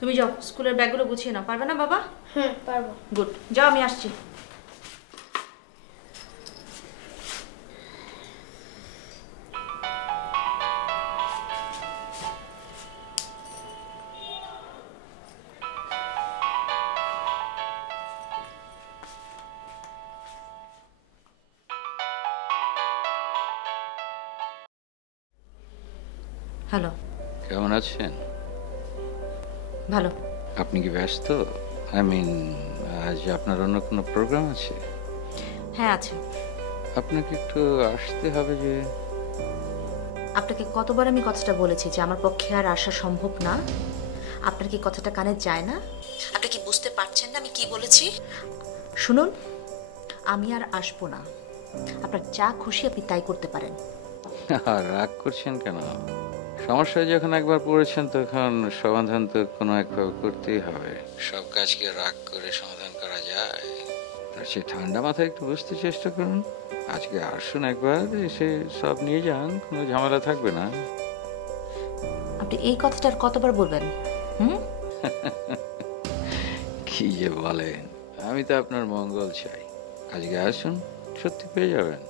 তুমি যাও স্কুলের ব্যাগগুলো গুছিয়ে নাও। পারবে না বাবা? হ্যাঁ পারবো। গুড, যাও আমি আসছি। হ্যালো, কেমন আছেন? ভালো। আপনি কি ব্যস্ত? আজ আপনার অন্য কোনো প্রোগ্রাম আছে? হ্যাঁ আছে। আপনাকে একটু আসতে হবে যে। আপনাকে কতবার আমি কথাটা বলেছি যে আমার পক্ষে আর আসা সম্ভব না। আপনার কি কথাটা কানে যায় না? আপনি কি বুঝতে পারছেন না আমি কি বলেছি? শুনুন, আমি আর আসবো না। আপনার যা খুশি আপনি তাই করতে পারেন। রাগ করছেন কেন? সমস্যায় যখন একবার পড়েছেন তখন সমাধান তো কোনো একভাবে করতেই হবে। সব কাজকে রাগ করে সমাধান করা যায়? তার চেয়ে ঠান্ডা মাথায় একটু বুঝতে চেষ্টা করুন। আজকে আসুন, একবার এসে সব নিয়ে যান, কোনো ঝামেলা থাকবে না। আপনি এই কথাটা আর কতবার বলবেন? কি যে বলেন, আমি তো আপনার মঙ্গল চাই। আজকে আসুন, সত্যি পেয়ে যাবেন।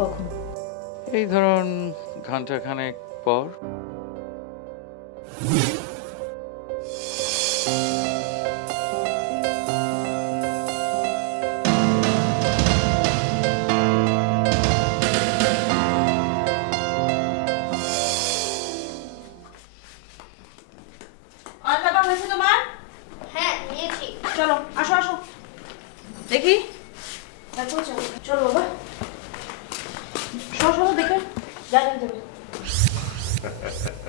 কখন? এই ধরুন ঘন্টাখানেক পর। হ্যাঁ নিয়েছি। চলো, আসো আসো দেখি। চলো বাবা, সরো সরো দেখে যাবে।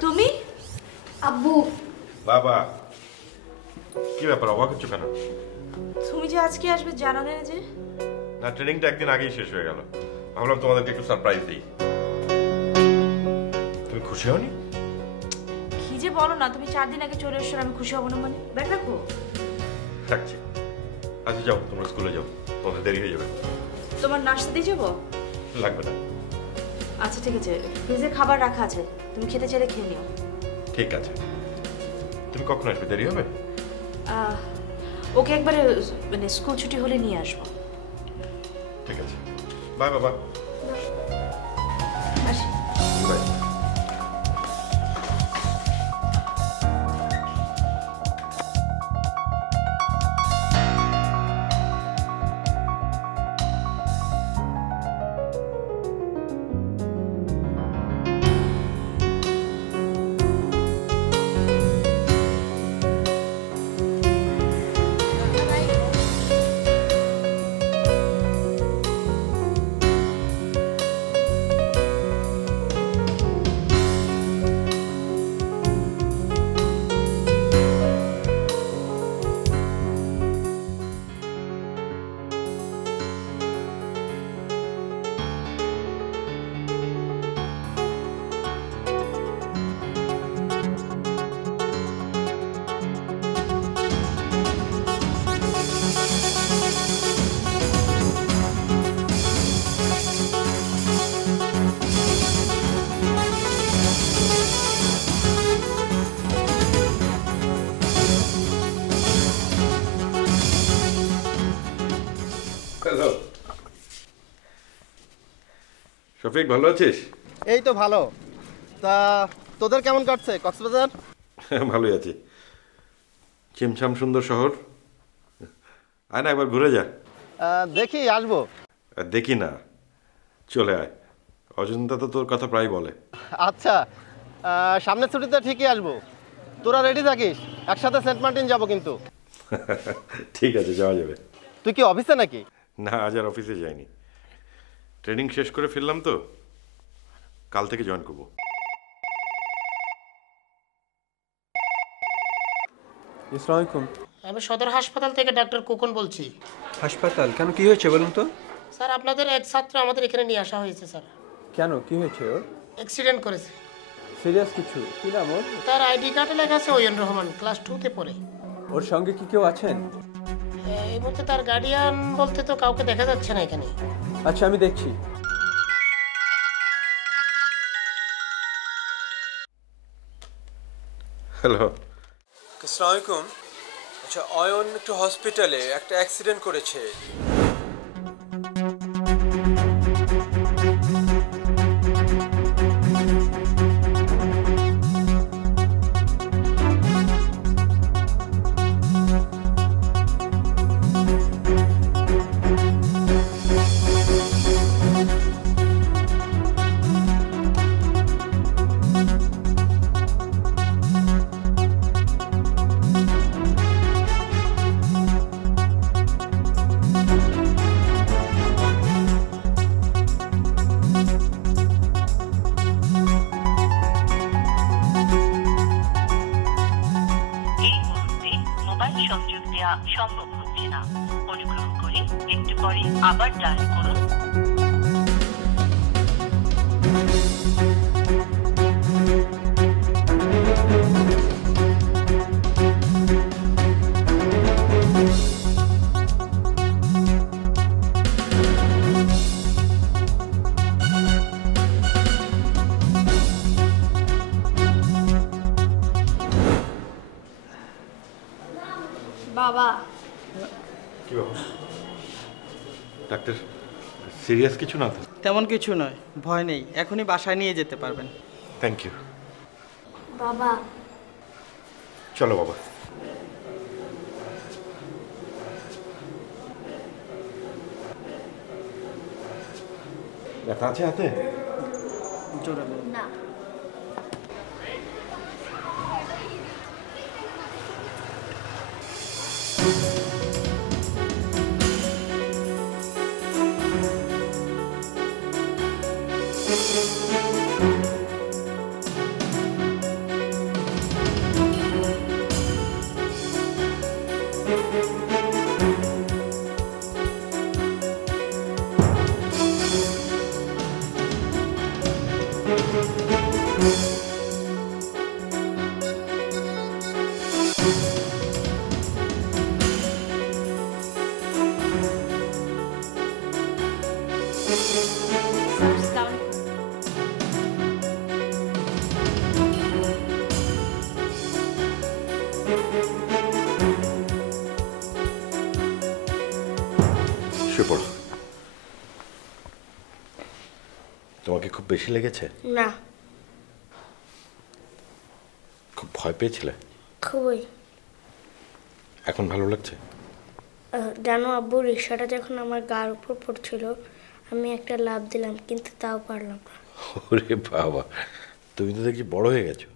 তুমি? আব্বু। বাবা, কি ব্যাপার, অবাক হচ্ছ কেন? তুমি যে আজকে আসবে জানালে না যে? না, ট্রেনিংটা একদিন আগেই শেষ হয়ে গেল। ভাবলাম তোমাদেরকে একটু সারপ্রাইজ দিই। তুমি খুশি হওনি? কি যে বলো না, তুমি 4 দিন আগে চলে এসছো, আমি খুশি হব না মানে? ব্যাগ রাখো। রাখছি। আচ্ছা যাও, তোমরা স্কুলে যাও, তোমাদের দেরি হয়ে যাবে। তোমার নাস্তা দিয়ে যাবো? লাগবে না। আচ্ছা ঠিক আছে, ফ্রিজে খাবার রাখা আছে, তুমি খেতে চাইলে খেয়ে নিও। ঠিক আছে। তুমি কখন আসবে? দেরি হবে? ওকে একবারে মানে স্কুল ছুটি হলে নিয়ে আসবো। ঠিক আছে, বাই বাবা। আসি। বাই। হ্যালো শফিক, ভালো আছিস? এই তো ভালো। তা তোদের কেমন কাটছে কক্সবাজার? ভালোই আছি। ছিমছাম সুন্দর শহর। আয় না, একবার ঘুরে যা। দেখি আসবো। দেখি না, চলে আয়। অজন্তা তো তোর কথা প্রায় বলে। আচ্ছা, সামনের ছুটিতে ঠিকই আসবো। তোরা রেডি থাকিস, একসাথে সেন্ট মার্টিন যাবো কিন্তু। ঠিক আছে, যাওয়া যাবে। তুই কি অফিসে নাকি? না, আজ আর অফিসে যাইনি। ট্রেনিং শেষ করে ফিরলাম তো, কাল থেকে জয়েন করবো। আসসালামু আলাইকুম। আমি সদর হাসপাতাল থেকে ডাক্তার কোকন বলছি। হাসপাতাল কেন, কি হয়েছে বলুন তো? স্যার আপনাদের এক ছাত্র আমাদের এখানে নিয়ে আসা হয়েছে স্যার। কেন, কি হয়েছে ওর? অ্যাক্সিডেন্ট করেছে। সিরিয়াস কিছু? কি নাম ওর? তার আইডি কার্ডে লেখা আছে ওয়েন রহমান, ক্লাস 2-তে পড়ে। ওর সঙ্গে কি কেউ আছেন? এই মুহূর্তে তার গার্ডিয়ান বলতে তো কাউকে দেখা যাচ্ছে না এখানে। আচ্ছা আমি দেখছি। হ্যালো। আসসালামু আলাইকুম। আচ্ছা, অয়ন একটু হসপিটালে একটা অ্যাক্সিডেন্ট করেছে। এই মুহূর্তে মোবাইল সংযোগ দেওয়া সম্ভব হচ্ছে না। অনুগ্রহ করে একটু পরে আবার ডায়াল করুন। বাবা, কি বাবা? ডাক্তার, সিরিয়াস কিছু না তো? তেমন কিছু নয়, ভয় নেই, এখনই বাসায় নিয়ে যেতে পারবেন। Thank you. বাবা, চলো বাবা। ব্যথা আছে হাতে? জোরে বলুন। না। শুয়ে পড়ো। তোমাকে খুব বেশি লেগেছে? না, খুব ভয় পেয়েছিলে? খুবই। এখন ভালো লাগছে? জানো আব্বু, রিক্সাটা যখন আমার গার উপর পড়ছিল আমি একটা লাফ দিলাম, কিন্তু তাও পারলাম না। ওরে বাবা, তুমি তো দেখছি বড় হয়ে গেছো।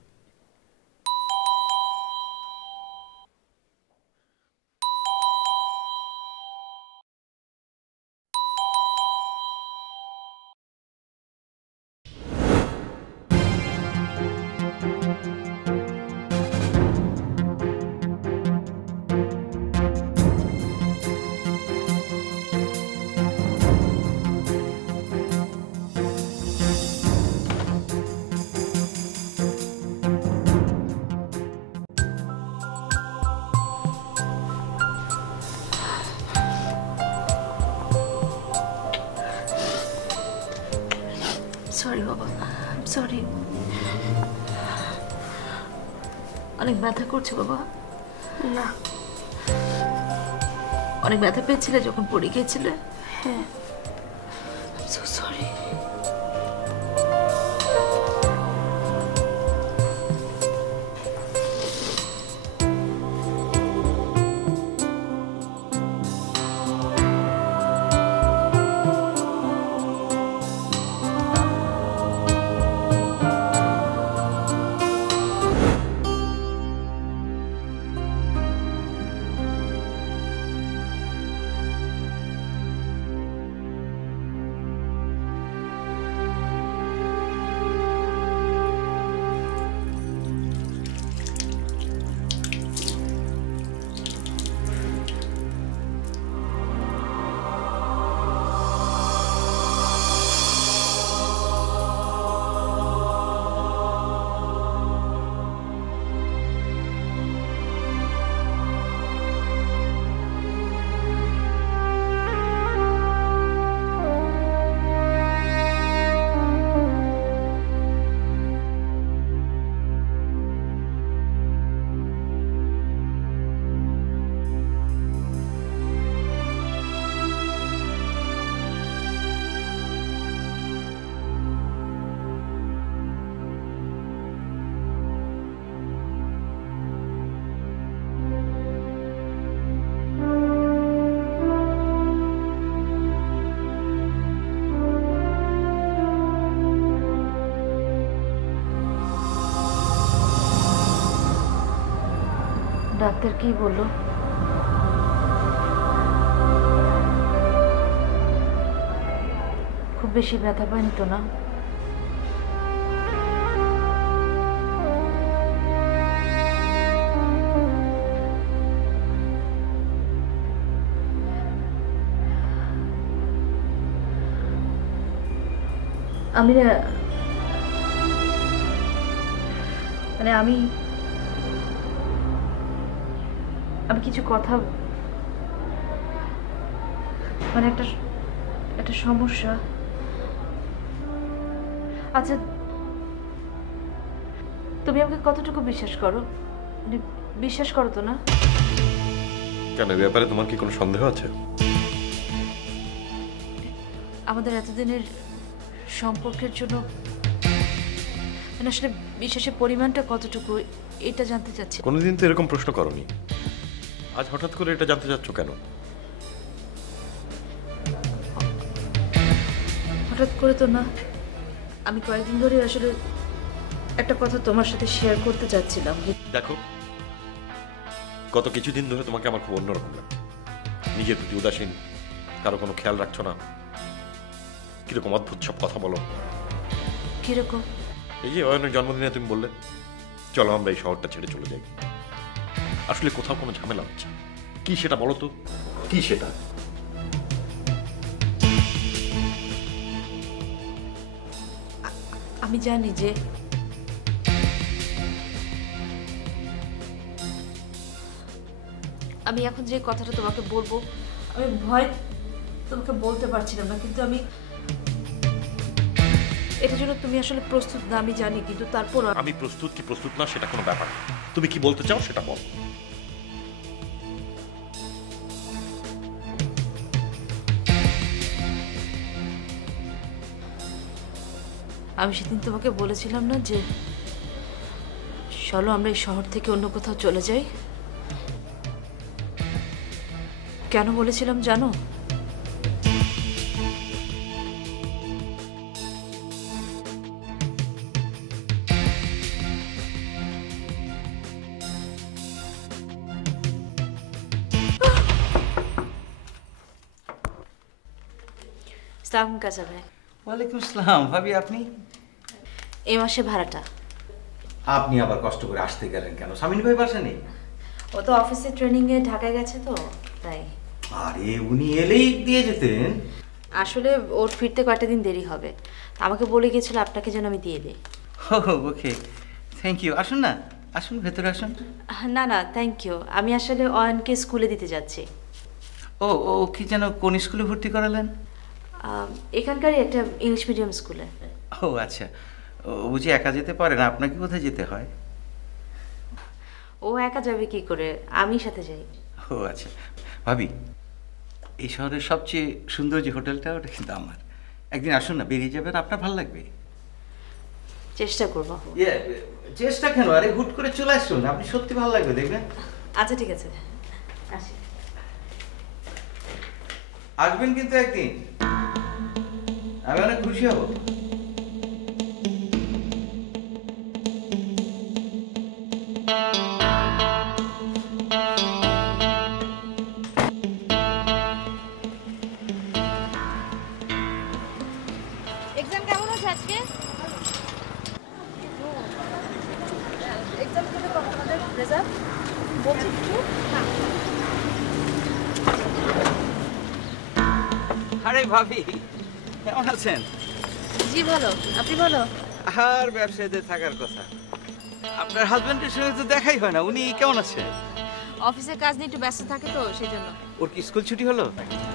সরি বাবা, সরি। অনেক ব্যথা করছে বাবা? না। অনেক ব্যথা পেয়েছিলে যখন পড়ে গিয়েছিলে? হ্যাঁ। So sorry. ডাক্তার কি বললো? খুব বেশি ব্যথা পায়নি তো না? আমি না মানে আমি কিছু কথা মানে একটা সমস্যা। আচ্ছা তুমি আমাকে কতটুকু বিশ্বাস করো? মানে বিশ্বাস করো তো না? কেন, এই ব্যাপারে তোমার কি কোনো সন্দেহ আছে? আমাদের এতদিনের সম্পর্কের জন্য মানে আসলে বিশ্বাসের পরিমাণটা কতটুকু এটা জানতে চাচ্ছি। কোনোদিন তো এরকম প্রশ্ন করনি, আজ হঠাৎ করে এটা জানতে চাচ্ছ কেন? হঠাৎ করে তো না, আমি কয়েকদিন ধরে আসলে একটা কথা তোমার সাথে শেয়ার করতে চাচ্ছিলাম। দেখো, গত কিছুদিন ধরে তোমাকে আমার খুব অন্যরকম লাগছে। নিজের প্রতি উদাসীন, কারো কোনো খেয়াল রাখছো না, কিরকম অদ্ভুত সব কথা বলো। কিরকম? এই যে অয়নের জন্মদিনে তুমি বললে চলো আমরা এই শহরটা ছেড়ে চলে যাই, আসলে কোথাও কোনো ঝামেলা হচ্ছে কি সেটা বলো তো, কি সেটা? আমি জানি যে আমি এখন যে কথাটা তোমাকে বলবো আমি ভয় তোমাকে বলতে পারছিলাম না, কিন্তু আমি এটার জন্য তুমি আসলে প্রস্তুত না আমি জানি, কিন্তু তারপর আমি প্রস্তুত কি প্রস্তুত না সেটা কোনো ব্যাপার না, তুমি কি বলতে চাও সেটা বলো। আমি সেদিন তোমাকে বলেছিলাম না যে চলো আমরা এই শহর থেকে অন্য কোথাও চলে যাই। কেন বলেছিলাম জানো? সালাম কাজা ভাই। ওয়ালাইকুম আসসালাম। ভাবি আপনি? এই মাসে ভাড়াটা। আপনি আবার কষ্ট করে আসতে গেলেন কেন? সামিন ভাই বাসা নেই? ও তো অফিসে ট্রেনিং এ ঢাকায় গেছে তো তাই। আরে উনি এলেই দিয়ে যেতেন। আসলে ওর ফিরতে কয়েকটা দিন দেরি হবে, আমাকে বলে গেছিল আপনাকে যেন আমি দিয়ে দিই। ওকে, থ্যাংক ইউ। আসুন না, আসুন ভেতরে আসুন। না না থ্যাংক ইউ, আমি আসলে অয়নকে স্কুলে দিতে যাচ্ছি। ও ও কি যেন কোন স্কুলে ভর্তি করালেন? এখানকারই একটা ইংলিশ মিডিয়াম স্কুলে। ও আচ্ছা, ও বুঝি একা যেতে পারে না, আপনাকে কোথায় যেতে হয়? ও একা যাবে কি করে, আমি সাথে যাই। ও আচ্ছা ভাবি, এই শহরের সবচেয়ে সুন্দর যে হোটেলটা ওটা কিন্তু আমার। একদিন আসুন না, বেরিয়ে যাবেন, আপনার ভালো লাগবে। চেষ্টা করবো। চেষ্টা কেন, আরে হুট করে চলে আসুন, আপনি সত্যি ভালো লাগবে দেখবেন। আচ্ছা ঠিক আছে, আসি। আসবেন কিন্তু একদিন, আমি অনেক খুশি হব। এক্সাম কেমন হচ্ছে আজকে? এক্সাম কবে আপনাদের রেজাল্ট বলছি কিছু? আরে ভাবি কেমন আছেন? জি ভালো, আপনি ভালো? আর ব্যবসায়ীদের থাকার কথা, আপনার হাজবেন্ডের সঙ্গে তো দেখাই হয় না, উনি কেমন আছে? অফিসের কাজ নিয়ে একটু ব্যস্ত থাকে তো সেই জন্য। ওর কি স্কুল ছুটি হলো?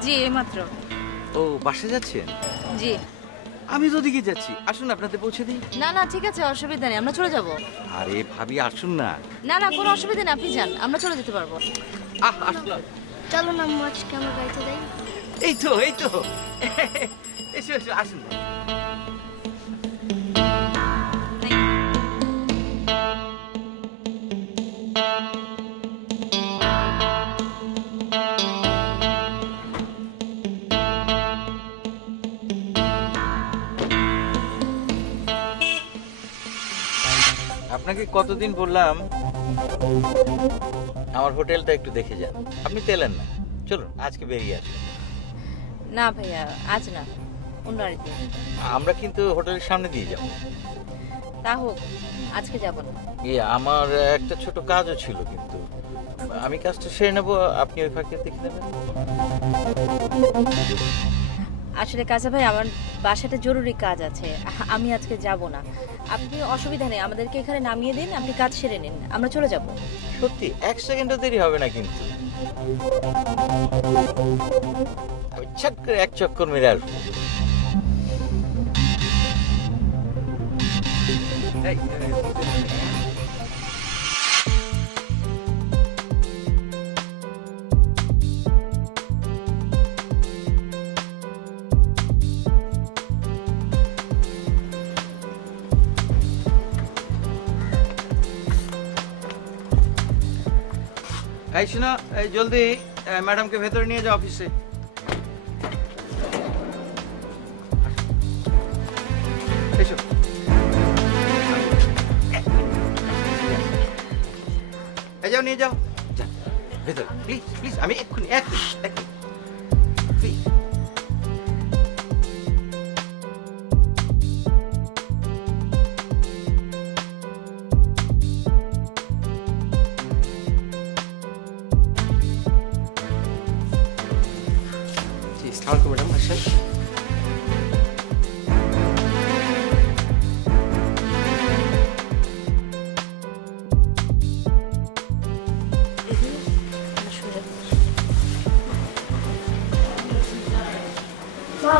জি এইমাত্র। ও বাসে যাচ্ছেন? জি। আমি তো দিকে যাচ্ছি, আসুন আপনাদের পৌঁছে দিই। না না ঠিক আছে, অসুবিধা নেই, আমরা চলে যাব। আরে ভাবি আসুন না। না না কোনো অসুবিধা নেই, আপনি যান, আমরা চলে যেতে পারবো। আসলাম। চলো না আজকে আমার গাড়িতে যাই। এই তো এসো এসো, আসুন। আপনাকে কতদিন বললাম আমার হোটেলটা একটু দেখে যান। আপনি তো এলেন না, চলুন আজকে বেরিয়ে আসুন। না ভাইয়া, আজ না, অন্য আরেকদিন। আমরা কিন্তু হোটেলের সামনে দিয়ে যাব। তা হোক, আজকে যাব না। আমার একটা ছোট কাজও ছিল, কিন্তু আমি কাজটা সেরে নেবো, আপনি ওই ফাঁকে দেখে নেবেন। আসলে কাজে ভাই, আমার বাসাতে জরুরি কাজ আছে, আমি আজকে যাব না। আপনি অসুবিধা নেই, আমাদেরকে এখানে নামিয়ে দিন, আপনি কাজ সেরে নিন, আমরা চলে যাব। সত্যি 1 সেকেন্ডও দেরি হবে না কিন্তু। আমি ছক করে 1 চক্কর মেরে আসবো। এই শোনো, এই জলদি ম্যাডামকে ভেতরে নিয়ে যাও অফিসে। এসো। এই যাও, নিয়ে যাও ভেতর প্লিজ প্লিজ, আমি এক্ষুনি প্লিজ। আসসালামু আলাইকুম ম্যাডাম, আসেন।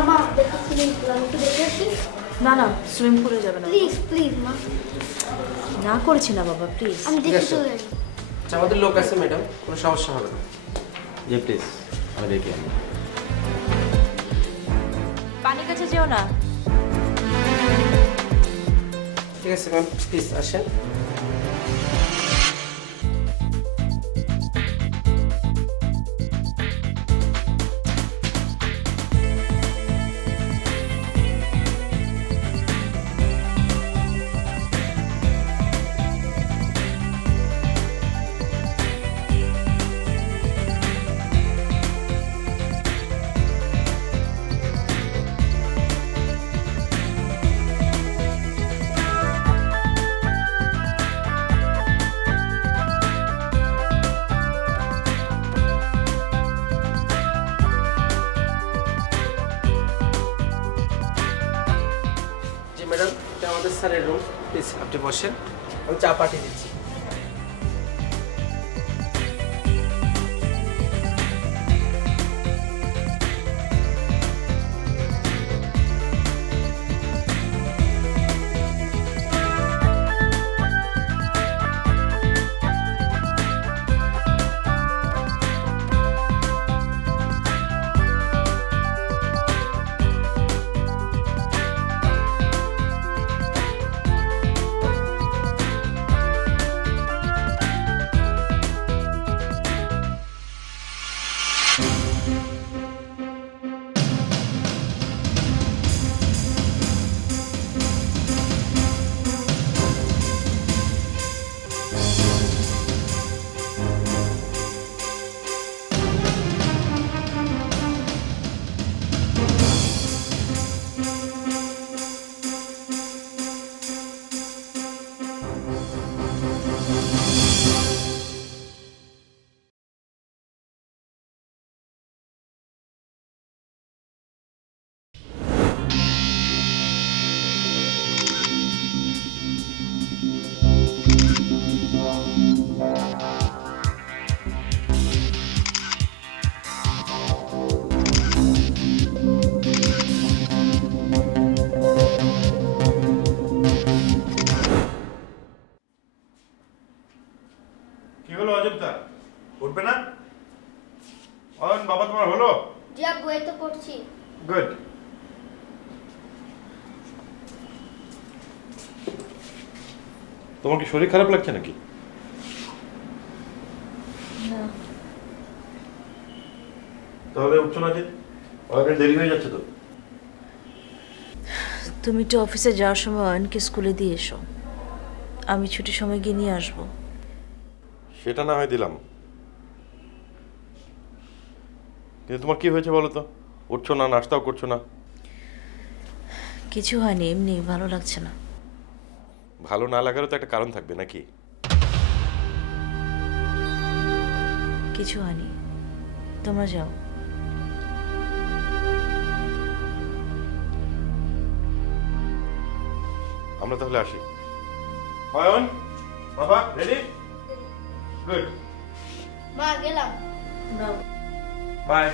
মা দেখো সুইমিং পুল, আমি একটু দেখে আসি। না না, সুইমিং পুলে যাবে না। প্লিজ প্লিজ মা, না করেছি না বাবা, প্লিজ। আমি দেখে চলে যাই। আচ্ছা, আমাদের লোক আছে ম্যাডাম, কোনো সমস্যা হবে না। জি প্লিজ, আমি দেখি। পানির কাছে যেও না। ঠিক আছে ম্যাম, প্লিজ আসেন। ম্যাডাম, এটা আমাদের স্যারের রুম, প্লিজ আপনি বসেন, আমি চা পাঠিয়ে দিচ্ছি। উঠবে না? অয়ন বাবা তোমার হলো? জি আব্বু, এই তো পড়ছি। গুড। তোমার কি শরীর খারাপ লাগছে নাকি? না। তাহলে উঠছো না যে? অনেক দেরি হয়ে যাচ্ছে তো। তুমি একটু অফিসে যাওয়ার সময় অয়নকে স্কুলে দিয়ে এসো, আমি ছুটির সময় গিয়ে নিয়ে আসবো। সেটা না হয় দিলাম, কিন্তু তোমার কি হয়েছে বলো তো? উঠছো না, নাস্তাও করছো না। কিছু হয়নি, এমনি ভালো লাগছে না। ভালো না লাগারও তো একটা কারণ থাকবে নাকি? কিছু হয়নি, তোমরা যাও। আমরা তাহলে আসি। অয়ন, বাবা রেডি? গুড, মা গেলাম। বাই।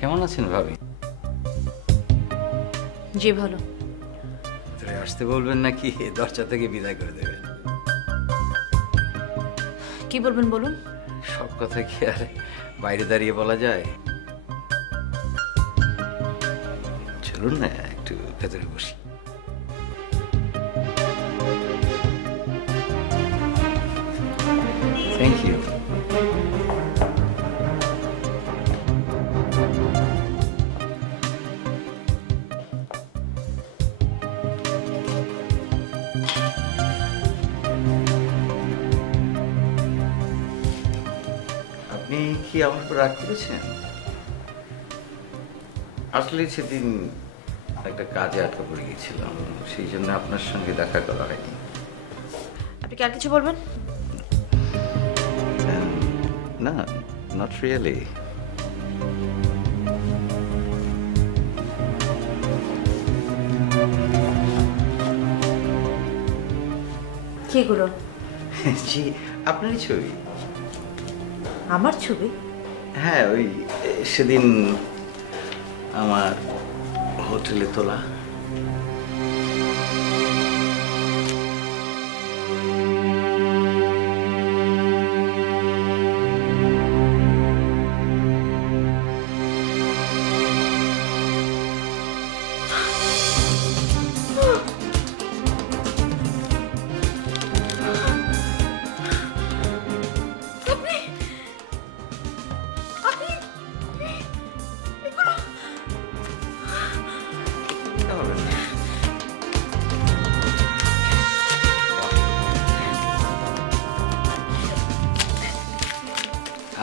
কেমন আছেন ভাবি? জি ভালো। ভিতরে আসতে বলবেন নাকি দরজা থেকে বিদায় করে দেবেন? কি বলবেন বলুন। সব কথা কি আর বাইরে দাঁড়িয়ে বলা যায়? চলুন না একটু ভেতরে বসি। Thank you. আপনি কি আমার উপর রাগ করেছেন? আসলে সেদিন একটা কাজে আটকা পড়ে গেছিলাম, সেই জন্য আপনার সঙ্গে দেখা করা হয়নি। আপনি কি আর কিছু বলবেন? না, নট রিয়েলি। কিগুলো? জি, আপনারই ছবি। আমার ছবি? হ্যাঁ, ওই সেদিন আমার হোটেলে তোলা।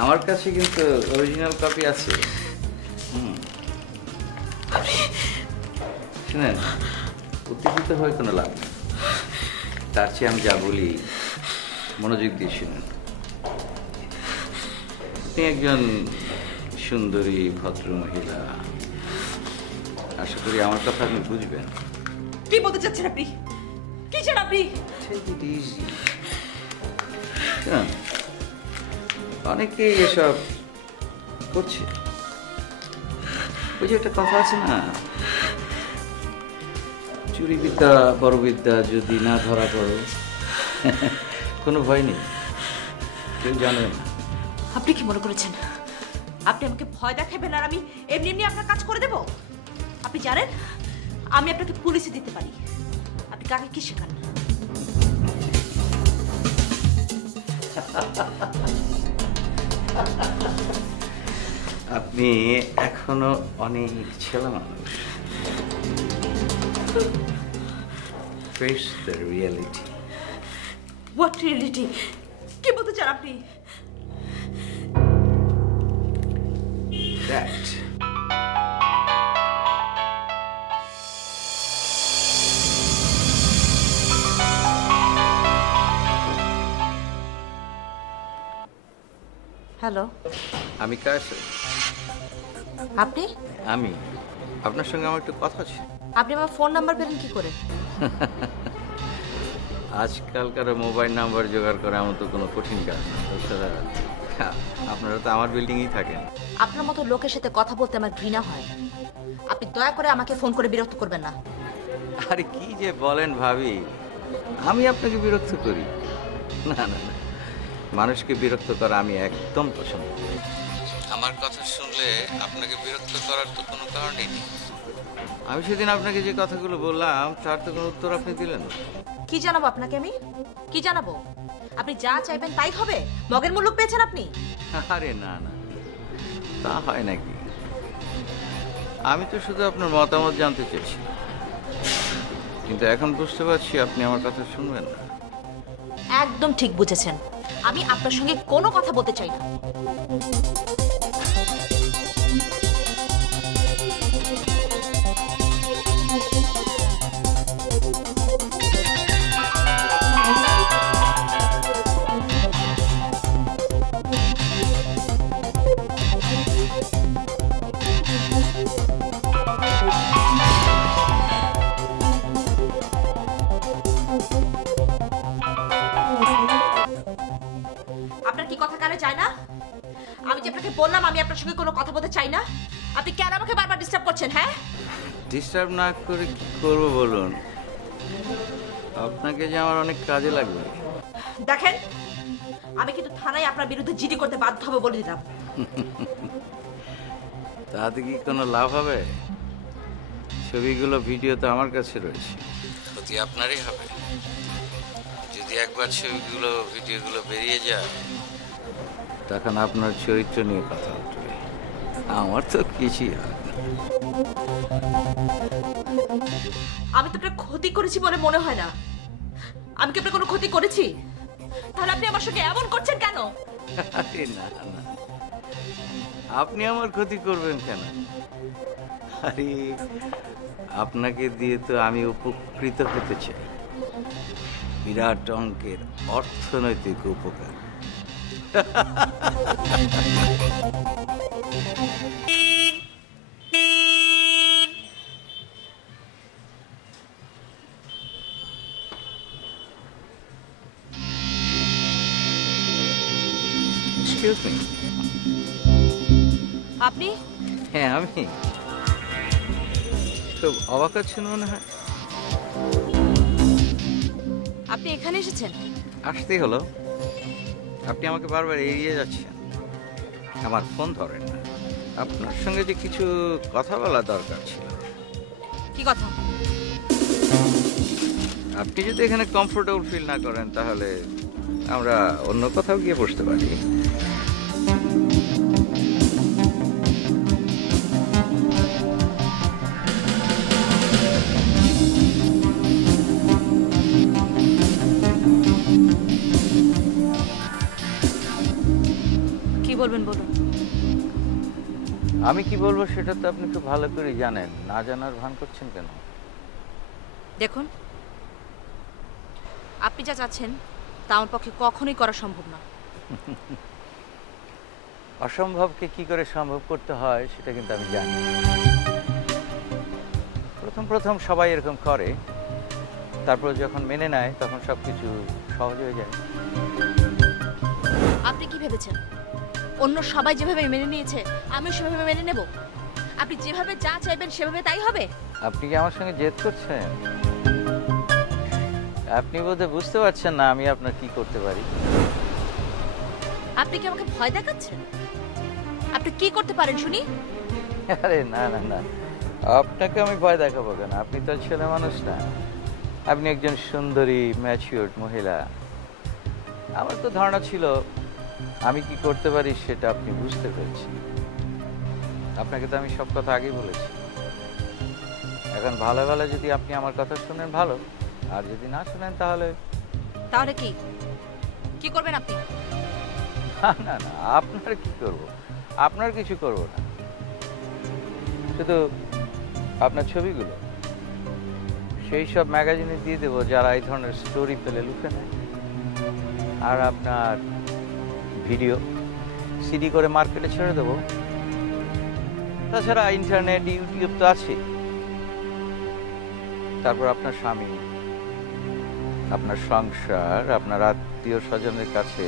আমার কাছে কিন্তু অরিজিনাল কপি আছে। শুনেন, উত্তেজিত হয়ে কোনো লাভ নেই। তার চেয়ে আমি যা বলি মনোযোগ দিয়ে শুনুন। আপনি একজন সুন্দরী ভদ্র মহিলা, আশা করি আমার কথা আপনি বুঝবেন। কি বলতে চাচ্ছেন আপনি? কি চান আপনি? অনেকেই এসব করছে। ওই যে একটা কথা আছে না, চুরি বিদ্যা বড় বিদ্যা, যদি না ধরা পড়ো কোনো ভয় নেই, কেউ জানে না। আপনি কি মনে করেছেন আপনি আমাকে ভয় দেখাবেন আর আমি এমনি এমনি আপনার কাজ করে দেব? আপনি জানেন আমি আপনাকে পুলিশে দিতে পারি। আপনি কাকে কি শেখান? আপনি এখনো অনেক ছেলে মানুষ। Face the reality. What reality? কি বলতে চান আপনি? That হ্যালো, আমি কায়েস। আপনি? আমি আপনার সঙ্গে আমার একটু কথা ছিল। আপনি আমার ফোন নাম্বার পেলেন কি করে? আজকালকার মোবাইল নাম্বার জোগাড় করা আমার তো কোনো কঠিন কাজ না। তাছাড়া আপনারা তো আমার বিল্ডিংয়েই থাকেন। আপনার মতো লোকের সাথে কথা বলতে আমার ঘৃণা হয়। আপনি দয়া করে আমাকে ফোন করে বিরক্ত করবেন না। আরে কি যে বলেন ভাবি, আমি আপনাকে বিরক্ত করি? না না না, মানুষকে বিরক্ত করা আমি একদম পছন্দ করি। আমার কথা শুনলে আপনাকে বিরক্ত করার তো কোনো কারণই নেই। আমি সেদিন আপনাকে যে কথাগুলো বললাম তার তো কোনো উত্তর আপনি দিলেন না। কি জানাবো আপনাকে আমি? কি জানাবো? আপনি যা চাইবেন তাই হবে? মগের মুলুক পেয়েছেন আপনি? আরে না না, তা হয় নাকি? আমি তো শুধু আপনার মতামত জানতে চেয়েছি, কিন্তু এখন বুঝতে পারছি আপনি আমার কথা শুনবেন না। একদম ঠিক বুঝেছেন। আমি আপনার সঙ্গে কোনো কথা বলতে চাই না। আপনার কি কথা কানে যায় না? আমি যে আপনাকে বললাম আমি আপনার সঙ্গে কোনো কথা বলতে চাই না, আপনি কেন আমাকে বারবার ডিস্টার্ব করছেন? হ্যাঁ, ডিস্টার্ব না করে কি করবো বলুন? আপনাকে যে আমার অনেক কাজে লাগবে। দেখেন, আমি কিন্তু থানায় আপনার বিরুদ্ধে জিডি করতে বাধ্য হবে বলে দিলাম। তাতে কি কোনো লাভ হবে? ছবিগুলো ভিডিও তো আমার কাছে রয়েছে, ক্ষতি আপনারই হবে। যদি একবার ছবিগুলো ভিডিওগুলো বেরিয়ে যায় তখন আপনার চরিত্র নিয়ে কথা উঠবে, আমার তো কিছুই হবে না। আমি তো আপনার ক্ষতি করেছি বলে মনে হয় না। আমি কি আপনার কোনো ক্ষতি করেছি? তাহলে আপনি আমার সঙ্গে এমন করছেন কেন? আরে না না, আপনি আমার ক্ষতি করবেন কেন? আরে আপনাকে দিয়ে তো আমি উপকৃত হতে চাই, বিরাট অঙ্কের অর্থনৈতিক উপকার। Excuse me. আপনি? হ্যাঁ আমি। তো অবাক আছেন মনে হয়। আপনি এখানে এসেছেন? আসতেই হলো। আপনি আমাকে বারবার এড়িয়ে যাচ্ছেন, আমার ফোন ধরেন না। আপনার সঙ্গে যে কিছু কথা বলা দরকার ছিল। কি কথা? আপনি যদি এখানে কমফোর্টেবল ফিল না করেন তাহলে আমরা অন্য কোথাও গিয়ে বসতে পারি। কি বলবেন বলুন। আমি কি বলবো সেটা তো আপনি খুব ভালো করে জানেন, না জানার ভান করছেন কেন? দেখুন, আপনি যা চাচ্ছেন তা আমার পক্ষে কখনোই করা সম্ভব না। অসম্ভবকে কি করে সম্ভব করতে হয় সেটা কিন্তু আমি জানি। প্রথম প্রথম সবাই এরকম করে, তারপর যখন মেনে নেয় তখন সবকিছু সহজ হয়ে যায়। আপনি কি ভেবেছেন অন্য সবাই যেভাবে মেনে নিয়েছে আমিও সেভাবে মেনে নেব? আপনি যেভাবে যা চাইবেন সেভাবে তাই হবে? আপনি কি আমার সঙ্গে জেদ করছেন? আপনি বোধহয় বুঝতে পারছেন না আমি আপনার কি করতে পারি। আপনি কি আমাকে ভয় দেখাচ্ছেন? আপনি কি করতে পারেন শুনি? আরে না না না, আপনাকে আমি ভয় দেখাবো কেন? আপনি তো ছেলে মানুষ না, আপনি একজন সুন্দরী ম্যাচিউরড মহিলা। আমার তো ধারণা ছিল আমি কি করতে পারি সেটা আপনি বুঝতে পেরেছি। আপনাকে তো আমি সব কথা আগেই বলেছি। এখন ভালো ভালো যদি আপনি আমার কথা শুনেন ভালো, আর যদি না শুনেন তাহলে তাহলে কি কি করবেন আপনি? না না না, আপনার কি করব? আপনার কিছু করব না, শুধু আপনার ছবিগুলো সেই সব ম্যাগাজিনে দিয়ে দেবো যারা এই ধরনের স্টোরি পেলে লুকে নেয়, আর আপনার ভিডিও সিডি করে মার্কেটে ছেড়ে দেবো। তাছাড়া ইন্টারনেট, ইউটিউব তো আছে। তারপর আপনার স্বামী, আপনার সংসার, আপনার আত্মীয় স্বজনের কাছে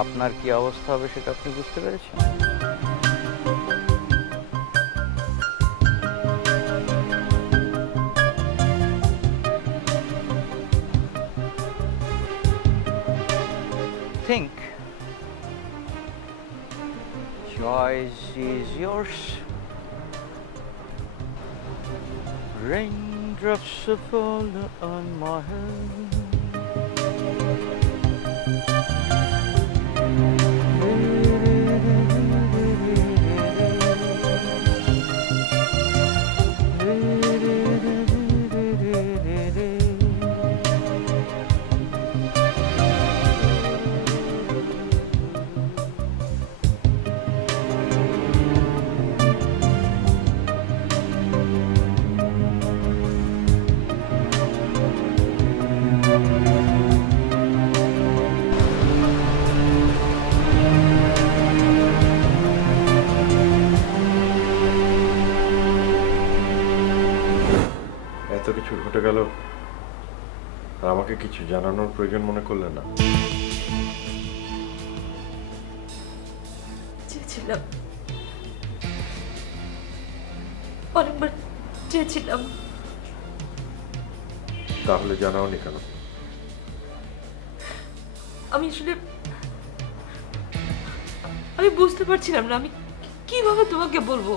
আপনার কি অবস্থা হবে সেটা আপনি বুঝতে পেরেছেন? Think. Choice is yours. Raindrops fall on my head. এত কিছু ঘটে গেল আর আমাকে কিছু জানানোর প্রয়োজন মনে করলেন না? চেয়েছিলাম, অনেকবার চেয়েছিলাম। তাহলে জানাওনি কেন? আমি আসলে আমি বুঝতে পারছিলাম না আমি কিভাবে তোমাকে বলবো,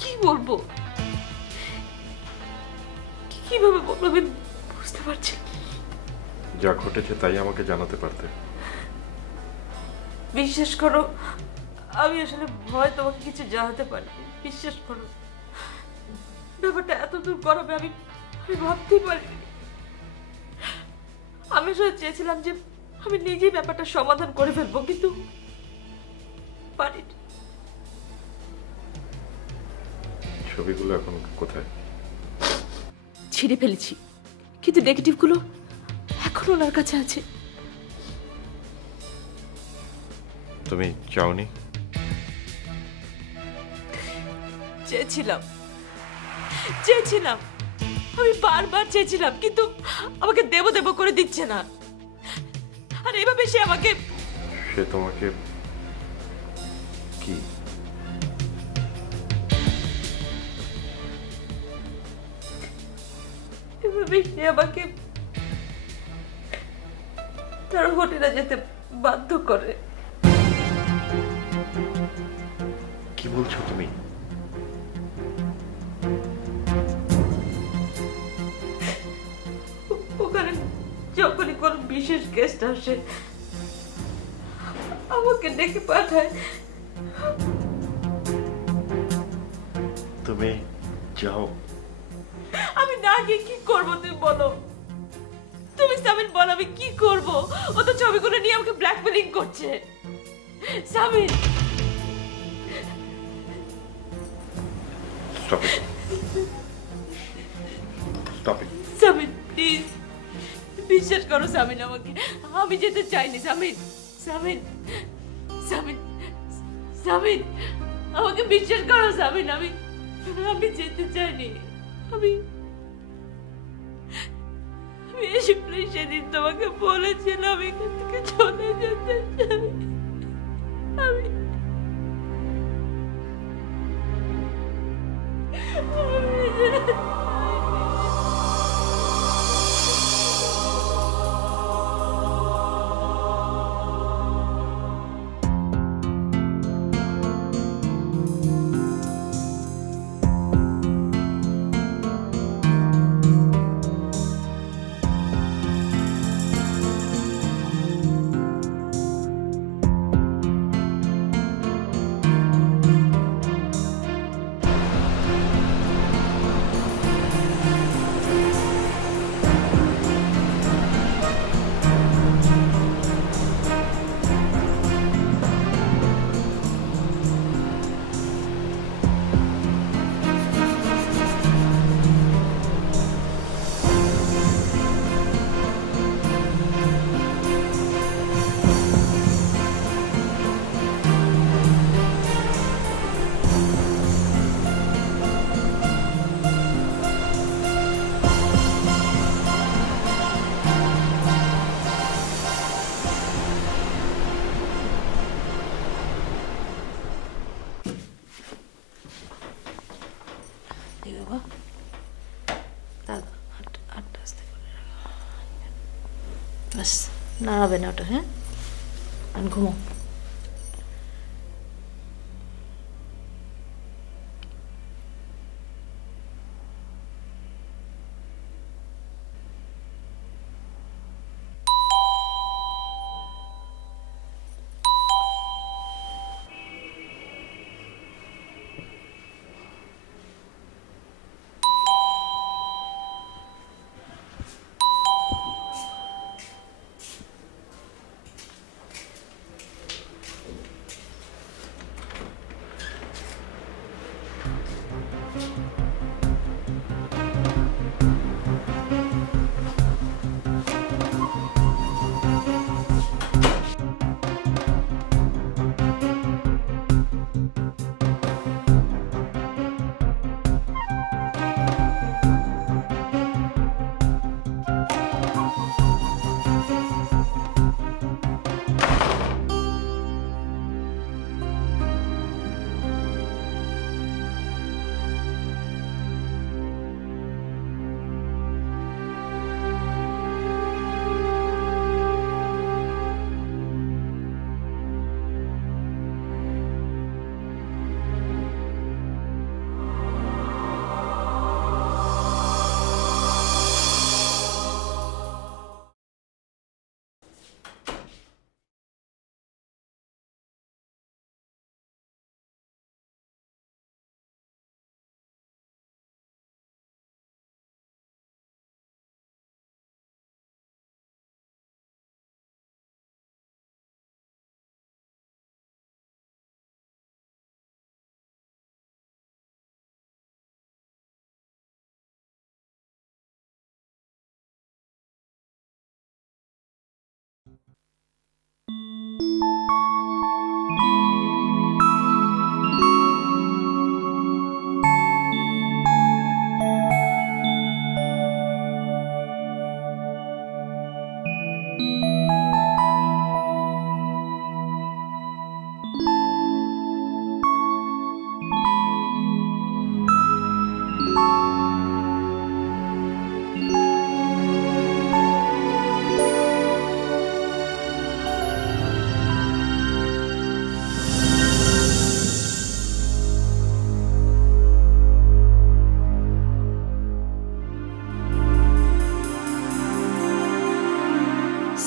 কি বলবো, কিভাবে বলবো আমি বুঝতে পারছি না। যা ঘটেছে তাই আমাকে জানাতে পারতে। বিশ্বাস করো, আমি আসলে ভয় তোমাকে কিছু জানাতে পারি। বিশ্বাস করো, ব্যাপারটা এত দূর করাবে আমি ভাবতেই পারিনি। আমি আসলে চেয়েছিলাম যে আমি নিজেই ব্যাপারটা সমাধান করে ফেলবো, কিন্তু পারিনি। ছবিগুলো এখন কোথায়? ছিঁড়ে ফেলেছি, কিন্তু নেগেটিভগুলো এখনো ওনার কাছে আছে। তুমি চাওনি? চেয়েছিলাম, চেয়েছিলাম, আমি বারবার চেয়েছিলাম, কিন্তু আমাকে দেব দেব করে দিচ্ছে না। আর এভাবে সে আমাকে, সে তোমাকে কি? এভাবে সে আমাকে তার হোটেলে যেতে বাধ্য করে। কি বলছো তুমি? ওখানে যখনই কোন বিশেষ গেস্ট আসে আমাকে ডেকে পাঠায়। তুমি যাও। আমি না গিয়ে কি করবো তুমি বলো? তুমি সামিন বল আমি কি করবো? ও তো ছবিগুলো নিয়ে আমাকে ব্ল্যাকমেলিং করছে। Samin, stop it, stop it. Samin please বিশ্বাস করো সামিন, আমাকে, আমি যেতে চাইনি সামিন। সামিন, সামিন, সামিন, আমাকে বিশ্বাস করো সামিন, আমি যেতে চাইনি। আমি সেদিন তোমাকে বলেছিলাম আমি এখান থেকে চলে যেতে চাই। ব্যাস, নাড়াবে না ওটা। হ্যাঁ, আর ঘুমো।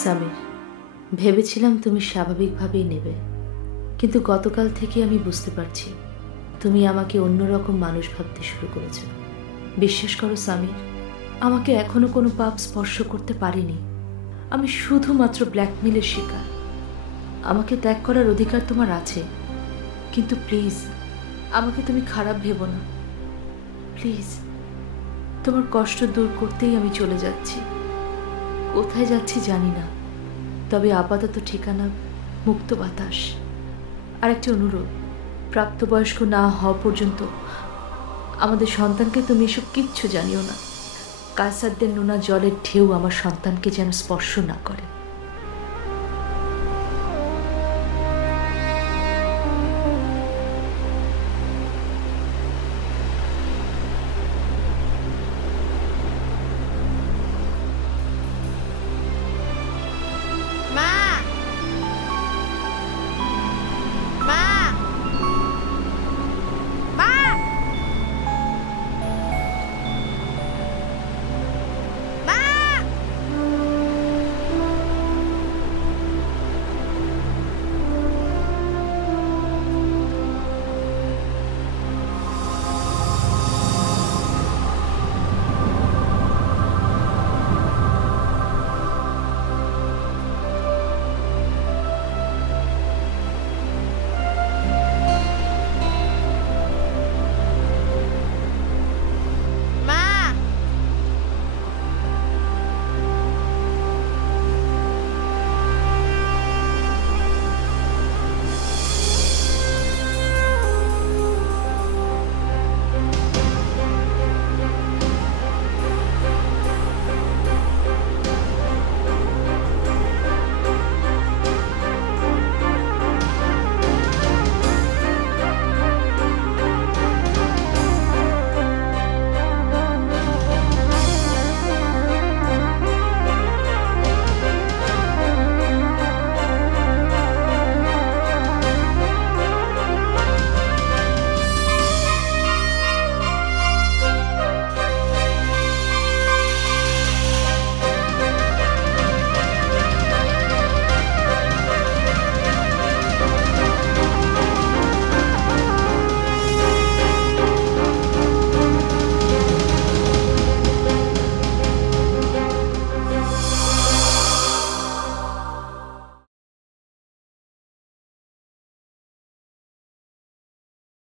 সামির, ভেবেছিলাম তুমি স্বাভাবিকভাবেই নেবে, কিন্তু গতকাল থেকে আমি বুঝতে পারছি তুমি আমাকে অন্যরকম মানুষ ভাবতে শুরু করেছো। বিশ্বাস করো সামির, আমাকে এখনো কোনো পাপ স্পর্শ করতে পারিনি। আমি শুধুমাত্র ব্ল্যাকমেলের শিকার। আমাকে ত্যাগ করার অধিকার তোমার আছে, কিন্তু প্লিজ আমাকে তুমি খারাপ ভেবো না। প্লিজ, তোমার কষ্ট দূর করতেই আমি চলে যাচ্ছি। কোথায় যাচ্ছি জানি না, তবে আপাতত ঠিকানা মুক্ত বাতাস। আর একটা অনুরোধ, প্রাপ্তবয়স্ক না হওয়া পর্যন্ত আমাদের সন্তানকে তুমি এসব কিচ্ছু জানিও না। কায়সারদের নোনা জলের ঢেউ আমার সন্তানকে যেন স্পর্শ না করে।